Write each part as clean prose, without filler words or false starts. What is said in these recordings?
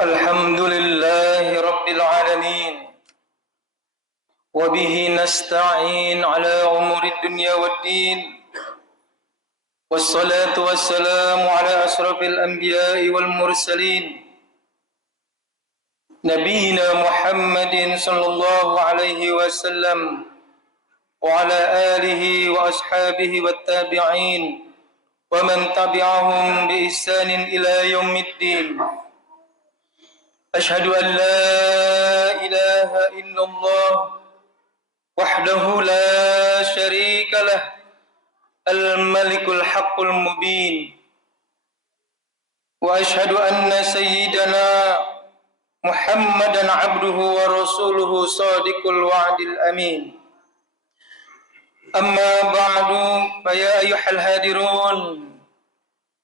الحمد لله رب العالمين وبه نستعين على أمور الدنيا والدين والصلاة والسلام على أشرف الأنبياء والمرسلين نبينا محمد صلى الله عليه وسلم وعلى آله وأصحابه والتابعين ومن تبعهم بإحسان إلى يوم الدين. أشهد أن لا إله إلا الله وحده لا شريك له الملك الحق المبين وأشهد أن سيدنا محمدا عبده ورسوله صادق الوعد الأمين. أما بعد فيا أيها الهادرون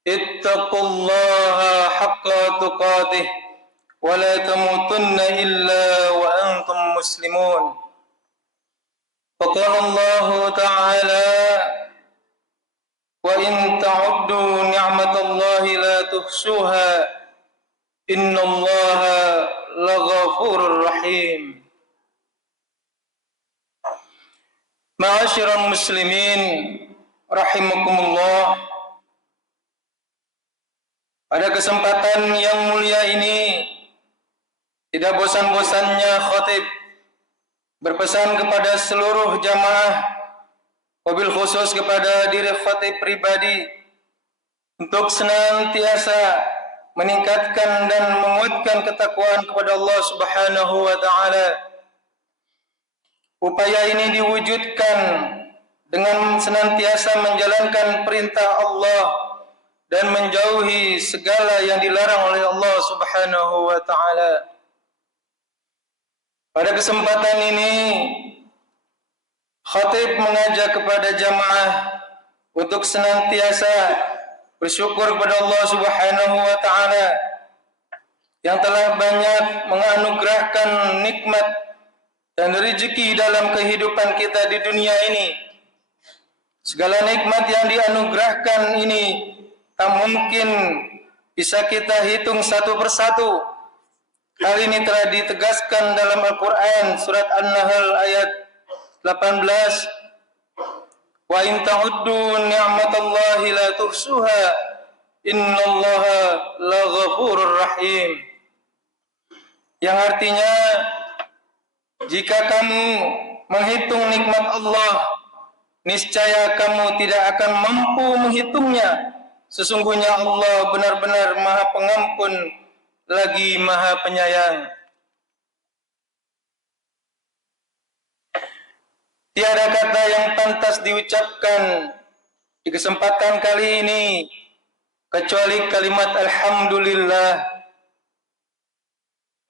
اتقوا الله حق تقاته ولا تموتن إلا وأنتم مسلمون. فقال الله تعالى وإن تعدوا نعمة الله لا تحصوها إن الله لغفور رحيم. Ma'asyiral muslimin rahimakumullah. Pada kesempatan yang mulia ini, tidak bosan-bosannya khatib berpesan kepada seluruh jamaah, wabil khusus kepada diri khatib pribadi, untuk senantiasa meningkatkan dan menguatkan ketakwaan kepada Allah Subhanahu wa Ta'ala. Upaya ini diwujudkan dengan senantiasa menjalankan perintah Allah dan menjauhi segala yang dilarang oleh Allah Subhanahu wa Ta'ala. Pada kesempatan ini, khatib mengajak kepada jamaah untuk senantiasa bersyukur kepada Allah Subhanahu wa Ta'ala yang telah banyak menganugerahkan nikmat dan rezeki dalam kehidupan kita di dunia ini. Segala nikmat yang dianugerahkan ini tak mungkin bisa kita hitung satu persatu. Hal ini telah ditegaskan dalam Al-Quran surat An-Nahl ayat 18. Wa in ta'uddu ni'matallahi la tuhsuha innallaha laghafurur rahim. Yang artinya, jika kamu menghitung nikmat Allah, niscaya kamu tidak akan mampu menghitungnya. Sesungguhnya Allah benar-benar Maha Pengampun lagi Maha Penyayang. Tiada kata yang pantas diucapkan di kesempatan kali ini kecuali kalimat alhamdulillah.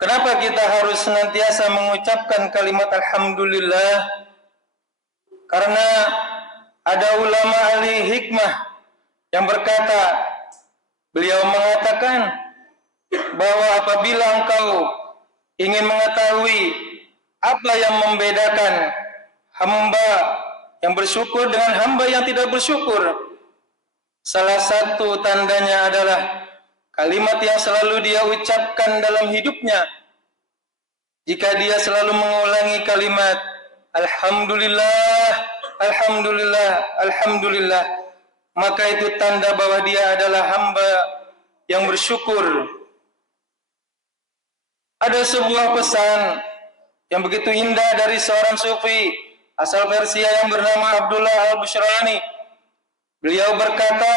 Kenapa kita harus senantiasa mengucapkan kalimat alhamdulillah? Karena ada ulama ahli hikmah yang berkata, beliau mengatakan bahwa apabila engkau ingin mengetahui apa yang membedakan hamba yang bersyukur dengan hamba yang tidak bersyukur, salah satu tandanya adalah kalimat yang selalu dia ucapkan dalam hidupnya. Jika dia selalu mengulangi kalimat alhamdulillah, alhamdulillah, alhamdulillah, maka itu tanda bahwa dia adalah hamba yang bersyukur. Ada sebuah pesan yang begitu indah dari seorang sufi asal Persia yang bernama Abdullah Al-Bushrani. Beliau berkata,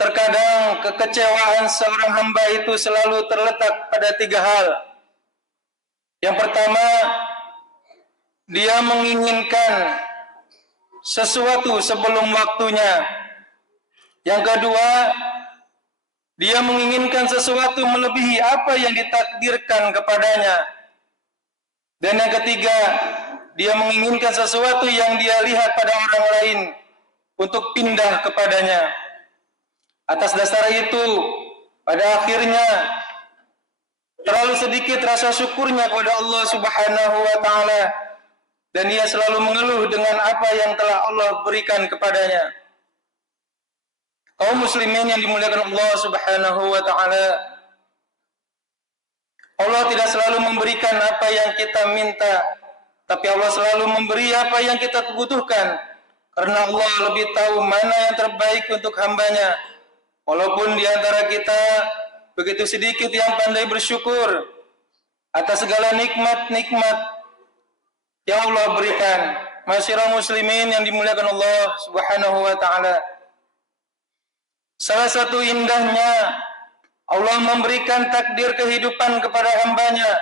terkadang kekecewaan seorang hamba itu selalu terletak pada tiga hal. Yang pertama, dia menginginkan sesuatu sebelum waktunya. Yang kedua, dia menginginkan sesuatu melebihi apa yang ditakdirkan kepadanya. Dan yang ketiga, dia menginginkan sesuatu yang dia lihat pada orang lain untuk pindah kepadanya. Atas dasar itu, pada akhirnya terlalu sedikit rasa syukurnya kepada Allah Subhanahu wa Ta'ala, dan dia selalu mengeluh dengan apa yang telah Allah berikan kepadanya. Kaum muslimin yang dimuliakan Allah Subhanahu wa Ta'ala, Allah tidak selalu memberikan apa yang kita minta, tapi Allah selalu memberi apa yang kita butuhkan, karena Allah lebih tahu mana yang terbaik untuk hambanya. Walaupun di antara kita begitu sedikit yang pandai bersyukur atas segala nikmat-nikmat yang Allah berikan. Masyiral muslimin yang dimuliakan Allah Subhanahu wa taala. Salah satu indahnya Allah memberikan takdir kehidupan kepada hambanya.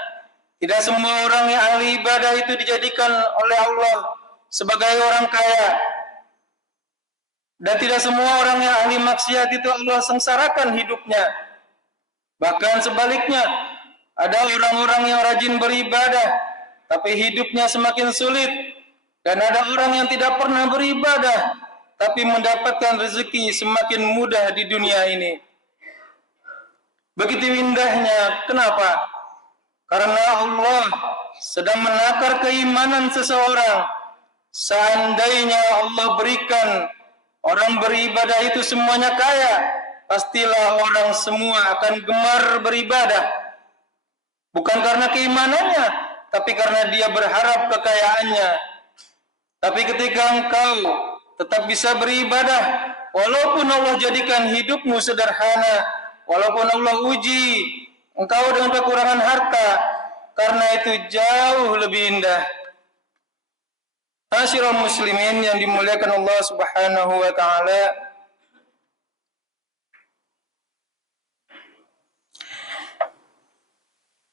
Tidak semua orang yang ahli ibadah itu dijadikan oleh Allah sebagai orang kaya. Dan tidak semua orang yang ahli maksiat itu Allah sengsarakan hidupnya. Bahkan sebaliknya, ada orang-orang yang rajin beribadah, tapi hidupnya semakin sulit. Dan ada orang yang tidak pernah beribadah, tapi mendapatkan rezeki semakin mudah di dunia ini. Begitu indahnya. Kenapa? Karena Allah sedang menakar keimanan seseorang. Seandainya Allah berikan orang beribadah itu semuanya kaya, pastilah orang semua akan gemar beribadah. Bukan karena keimanannya, tapi karena dia berharap kekayaannya. Tapi ketika engkau tetap bisa beribadah, walaupun Allah jadikan hidupmu sederhana, walaupun Allah uji engkau dengan kekurangan harta, karena itu jauh lebih indah. Masyiral muslimin yang dimuliakan Allah Subhanahu wa taala,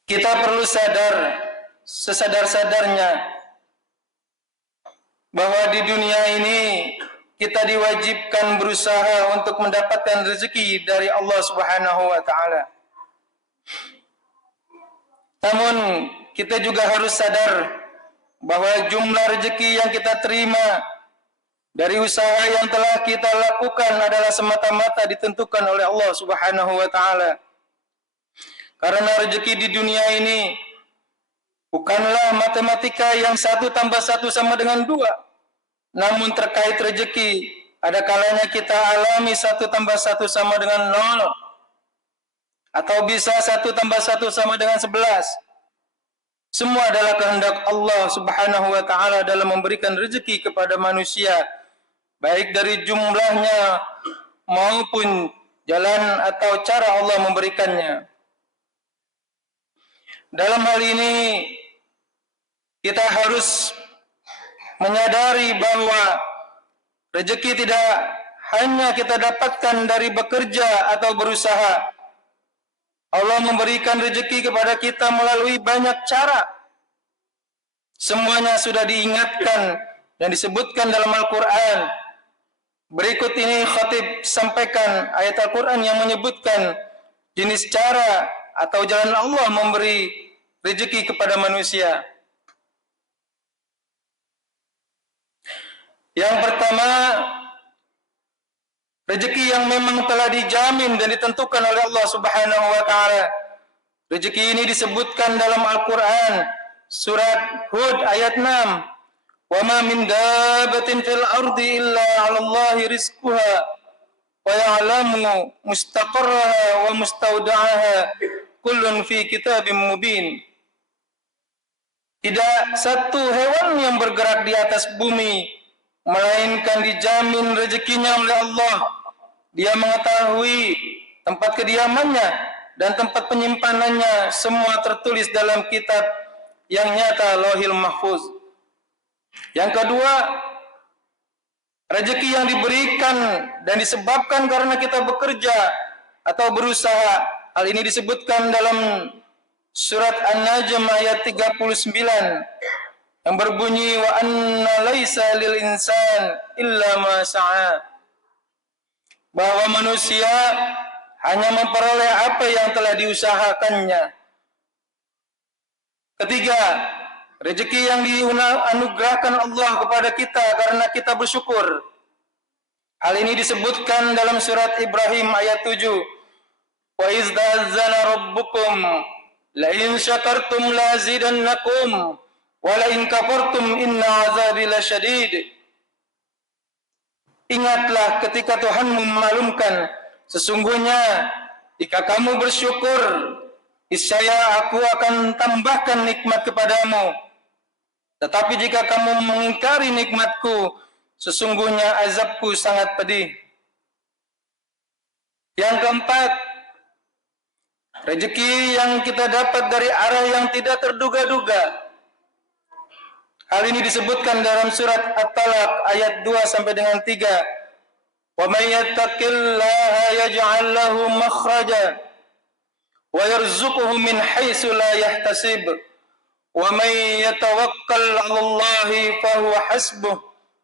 kita perlu sadar sesadar-sadarnya bahwa di dunia ini kita diwajibkan berusaha untuk mendapatkan rezeki dari Allah Subhanahu wa taala. Namun kita juga harus sadar bahwa jumlah rezeki yang kita terima dari usaha yang telah kita lakukan adalah semata-mata ditentukan oleh Allah Subhanahu wa taala. Karena rezeki di dunia ini bukanlah matematika yang 1 tambah 1 sama dengan 2. Namun terkait rezeki, ada kalanya kita alami 1 tambah 1 sama dengan 0. Atau bisa 1 tambah 1 sama dengan 11. Semua adalah kehendak Allah Subhanahu wa taala dalam memberikan rezeki kepada manusia, baik dari jumlahnya maupun jalan atau cara Allah memberikannya. Dalam hal ini kita harus menyadari bahwa rezeki tidak hanya kita dapatkan dari bekerja atau berusaha. Allah memberikan rezeki kepada kita melalui banyak cara. Semuanya sudah diingatkan dan disebutkan dalam Al-Quran. Berikut ini khatib sampaikan ayat Al-Quran yang menyebutkan jenis cara atau jalan Allah memberi rezeki kepada manusia. Yang pertama, rezeki yang memang telah dijamin dan ditentukan oleh Allah Subhanahu wa taala. Rezeki ini disebutkan dalam Al-Qur'an surat Hud ayat 6. Wa ma min dabbatin fil ardi illa 'ala Allahi rizquha wa ya'lamu mustaqarraha wa mustawda'aha kullun fi kitabim mubin. Tidak satu hewan yang bergerak di atas bumi melainkan dijamin rezekinya oleh Allah. Dia mengetahui tempat kediamannya dan tempat penyimpanannya, semua tertulis dalam kitab yang nyata, Lauhil Mahfuz. Yang kedua, rezeki yang diberikan dan disebabkan karena kita bekerja atau berusaha. Hal ini disebutkan dalam surat An-Najm ayat 39 yang berbunyi wa anna laisa lil insan illa ma sa'a, bahwa manusia hanya memperoleh apa yang telah diusahakannya. Ketiga, rezeki yang dianugerahkan Allah kepada kita karena kita bersyukur. Hal ini disebutkan dalam surat Ibrahim ayat 7. Wa iz ta'azzana rabbukum la in syakartum la zidannakum wa la in kafartum inna 'adzabi lasyadid. Ingatlah ketika Tuhanmu memaklumkan, sesungguhnya jika kamu bersyukur, niscaya aku akan tambahkan nikmat kepadamu. Tetapi jika kamu mengingkari nikmatku, sesungguhnya azabku sangat pedih. Yang keempat, rezeki yang kita dapat dari arah yang tidak terduga-duga. Hal ini disebutkan dalam surat At-Talaq ayat 2 sampai dengan 3. Wa may yattaqillaha yaj'al lahu makhraja wa yarzuquhu min haitsu la yahtasib. Wa may yatawakkal 'ala Allahi fa huwa hasbuh.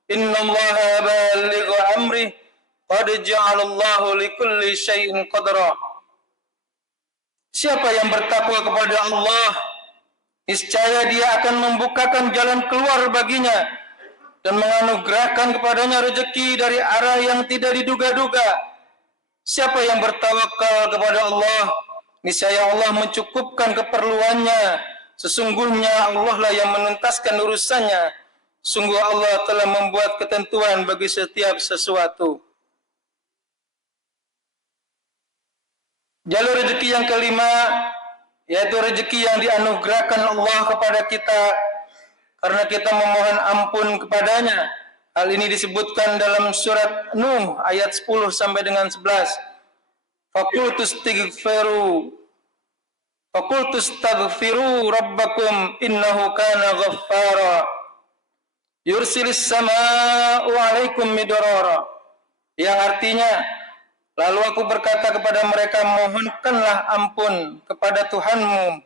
Innallaha balighu amri qad ja'ala Allahu likulli syai'in qadra. Siapa yang bertakwa kepada Allah, niscaya dia akan membukakan jalan keluar baginya dan menganugerahkan kepadanya rezeki dari arah yang tidak diduga-duga. Siapa yang bertawakal kepada Allah, niscaya Allah mencukupkan keperluannya. Sesungguhnya Allah lah yang menuntaskan urusannya. Sungguh Allah telah membuat ketentuan bagi setiap sesuatu. Jalur rezeki yang kelima, yaitu rezeki yang dianugerahkan Allah kepada kita karena kita memohon ampun kepadanya. Hal ini disebutkan dalam surat Nuh ayat 10 sampai dengan 11. Faqultu astaghfiru rabbakum innahu kana ghaffara yursilis samaa'u 'alaikum midrara. Yang artinya, lalu aku berkata kepada mereka, mohonkanlah ampun kepada Tuhanmu.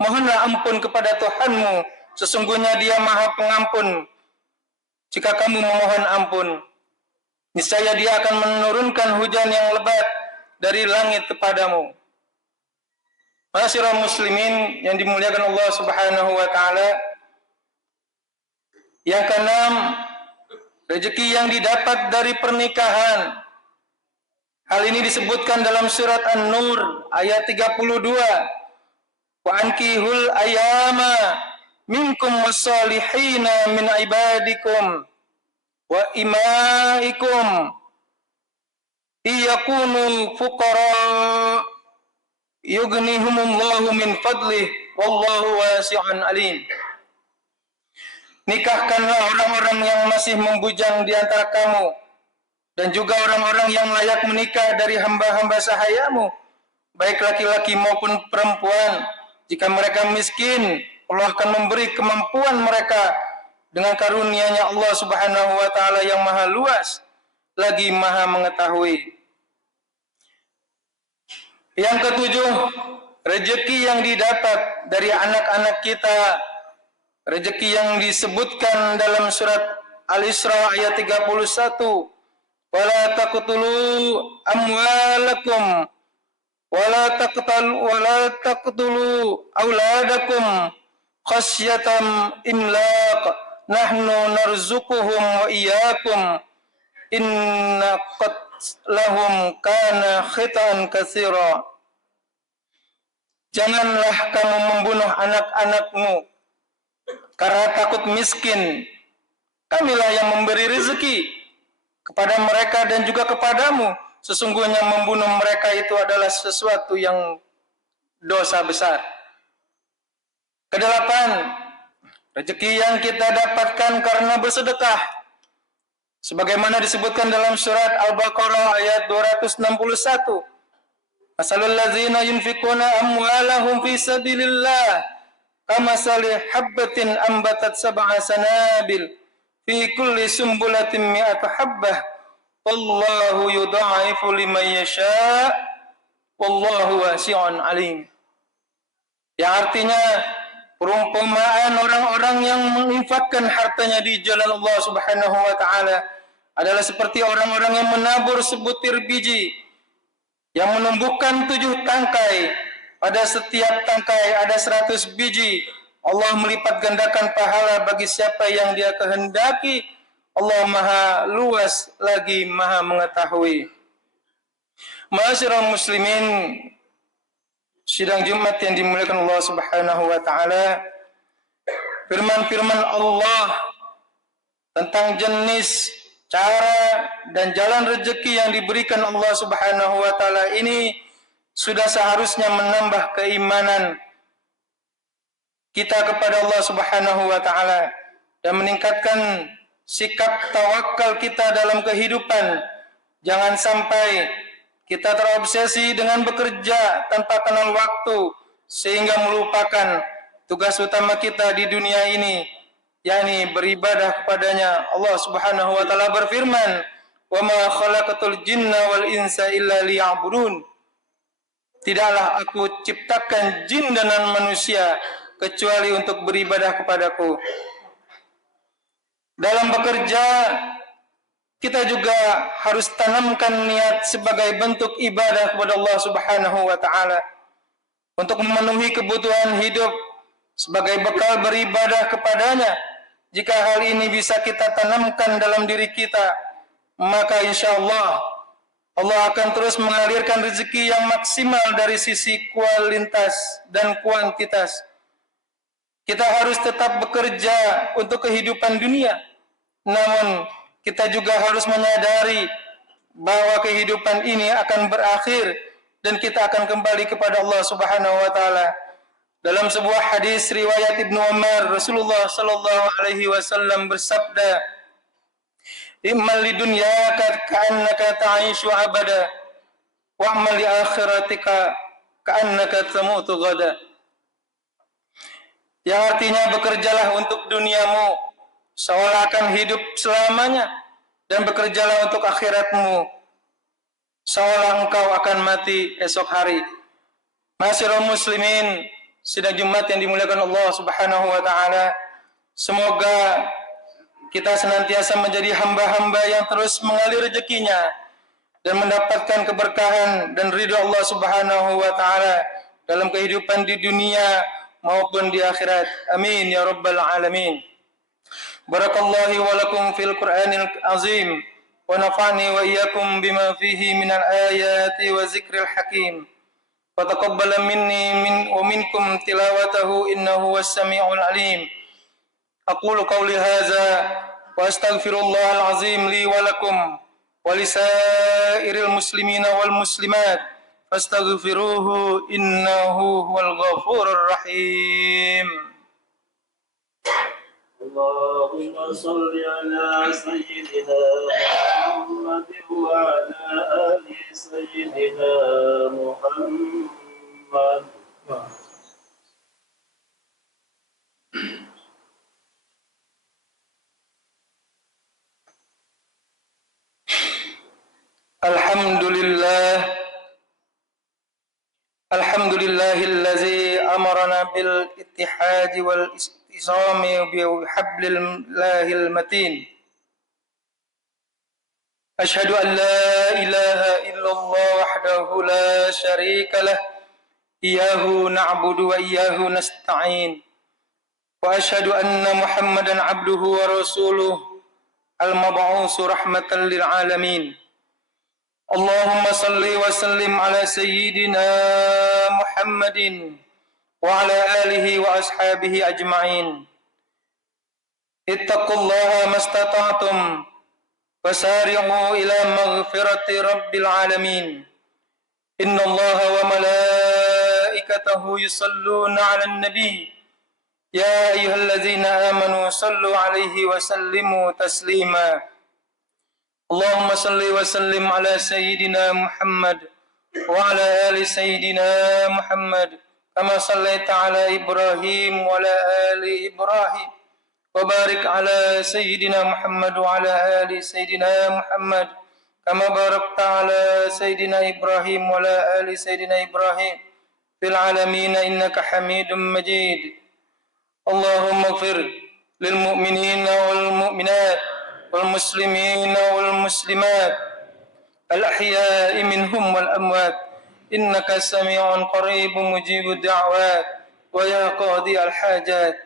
Mohonlah ampun kepada Tuhanmu, sesungguhnya Dia Maha Pengampun. Jika kamu memohon ampun, niscaya Dia akan menurunkan hujan yang lebat dari langit kepadamu. Ma'asyiral muslimin yang dimuliakan Allah Subhanahu wa taala. Yang keenam, rezeki yang didapat dari pernikahan. Hal ini disebutkan dalam surat An-Nur ayat 32. Wa ankihul ayama minkum wassalihina min ibadikum wa imaikum iyakunu fuqara yughnihumullahu min fadlih wallahu wasi'un alim. Nikahkanlah orang-orang yang masih membujang di antara kamu dan juga orang-orang yang layak menikah dari hamba-hamba sahayamu, baik laki-laki maupun perempuan. Jika mereka miskin, Allah akan memberi kemampuan mereka dengan karunia-Nya Allah Subhanahu wa taala yang maha luas lagi maha mengetahui. Yang ketujuh, rezeki yang didapat dari anak-anak kita, rezeki yang disebutkan dalam surat Al-Isra ayat 31. Wala taqtulu amwalakum wala taqtulu auladakum khasyatan imlaq nahnu narzuquhum wa iyyakum inna qatlahum kana khitan katsira. Janganlah kamu membunuh anak-anakmu karena takut miskin. Kamilah yang memberi rezeki kepada mereka dan juga kepadamu. Sesungguhnya membunuh mereka itu adalah sesuatu yang dosa besar. Kedelapan, rezeki yang kita dapatkan karena bersedekah. Sebagaimana disebutkan dalam surat Al-Baqarah ayat 261. Masalul ladzina yunfikuna amwalahum fi sabilillah kamasali habbatin ambatat sab'a sanabil fi kulli sumbulatin mi'atu habbah wallahu yudha'ifu liman yasha' wallahu wasi'un alim. Yang artinya, perumpamaan orang-orang yang menginfakkan hartanya di jalan Allah Subhanahu wa taala adalah seperti orang-orang yang menabur sebutir biji yang menumbuhkan 7 tangkai. Pada setiap tangkai ada 100 biji. Allah melipat gandakan pahala bagi siapa yang Dia kehendaki. Allah maha luas lagi maha mengetahui. Ma'asyiral muslimin, sidang Jumat yang dimuliakan Allah Subhanahu wa taala, firman-firman Allah tentang jenis, cara dan jalan rezeki yang diberikan Allah Subhanahu wa taala ini sudah seharusnya menambah keimanan kita kepada Allah Subhanahu wa taala dan meningkatkan sikap tawakal kita dalam kehidupan. Jangan sampai kita terobsesi dengan bekerja tanpa kenal waktu sehingga melupakan tugas utama kita di dunia ini, yakni beribadah kepadanya. Allah Subhanahu wa taala berfirman, "Wa ma khalaqatul jinna wal insa illa liya'budun." Tidaklah aku ciptakan jin dan manusia kecuali untuk beribadah kepadaku. Dalam bekerja, kita juga harus tanamkan niat sebagai bentuk ibadah kepada Allah Subhanahu wa taala untuk memenuhi kebutuhan hidup sebagai bekal beribadah kepadanya. Jika hal ini bisa kita tanamkan dalam diri kita, maka insyaallah Allah akan terus mengalirkan rezeki yang maksimal dari sisi kualitas dan kuantitas. Kita harus tetap bekerja untuk kehidupan dunia, namun kita juga harus menyadari bahwa kehidupan ini akan berakhir dan kita akan kembali kepada Allah Subhanahu wa taala. Dalam sebuah hadis riwayat Ibnu Umar, Rasulullah sallallahu alaihi wasallam bersabda, "Immal lidunyaka ka'annaka ta'ishu abada, wa'mal li akhiratika ka'annaka tamutu ghada." Yang artinya, bekerjalah untuk duniamu seolah akan hidup selamanya, dan bekerjalah untuk akhiratmu seolah engkau akan mati esok hari. Ma'asyiral muslimin, sidang Jumat yang dimuliakan Allah Subhanahu wa taala, semoga kita senantiasa menjadi hamba-hamba yang terus mengalir rezekinya dan mendapatkan keberkahan dan ridha Allah Subhanahu wa taala dalam kehidupan di dunia maupun di akhirat. Amin ya rabbal alamin. Barakallahu wa lakum fil Qur'anil azim wa nafa'ni wa iyyakum bima fihi minal ayati wa zikril hakim. Wa taqabbala minni wa minkum tilawatahu innahu was-sami'ul alim. Aqulu qawli hadza wa astaghfirullahal azim li wa lakum wa lisairil muslimina wal muslimat fastaghfiruhu innahu huwal ghafurur rahim. Allahumma salli ala sayyidina Muhammad wa ala ali sayyidina Muhammad. Alhamdulillahillazi amarna bil ittihad wal istisami bi hablillahil matin. Ashhadu an la ilaha illallah wahdahu la syarika lah, iyyahu na'budu wa iyyahu nasta'in. Wa ashhadu anna Muhammadan abduhu wa rasuluhu al-mab'usu rahmatan lil alamin. Allahumma salli wa sallim ala sayyidina Muhammadin wa ala alihi wa ashabihi ajma'in. Ittaqullaha mastata'tum wasari'u ila maghfirati rabbil alamin. Innallaha wa malaikatahu yusalluna 'alan nabi. Ya ayyuhalladzina amanu sallu 'alaihi wa sallimu taslima. Allahumma salli wa sallim ala sayyidina Muhammad wa ala ali sayyidina Muhammad kama sallaita ala Ibrahim wa ala ali Ibrahim wa barik ala sayyidina Muhammad wa ala ali sayyidina Muhammad kama barakta ala sayyidina Ibrahim wa ala ali sayyidina Ibrahim fil alamin innaka Hamidum Majid. Allahumma ighfir lil mu'minina wal mu'minat والمسلمين والمسلمات الأحياء منهم والأموات إنك سميع قريب مجيب الدعوات ويا قاضي الحاجات.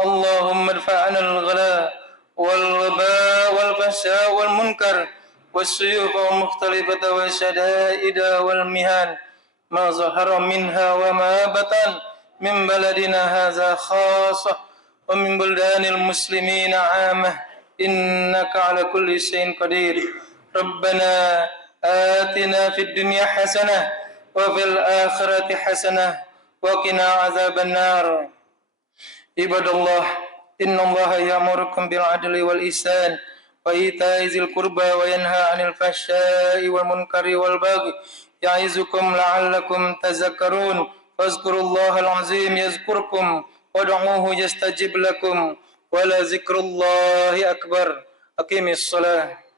اللهم ارفع عنا الغلاء والوباء والفحشاء والمنكر والسيوف والمختلفة والشدائد والمهان ما ظهر منها وما بطن من بلدنا هذا خاصة ومن بلدان المسلمين عامة إنك على كل شيء قدير. ربنا آتنا في الدنيا حسنة وفي الآخرة حسنة وقنا عذاب النار. عباد الله إن الله يأمركم بالعدل والإحسان وإيتاء ذي القربى وينهى عن الفحشاء والمنكر والبغي يعظكم لعلكم تذكرون. فاذكروا الله العظيم يذكركم وادعوه يستجب لكم ولذكر الله أكبر. أقيم الصلاة.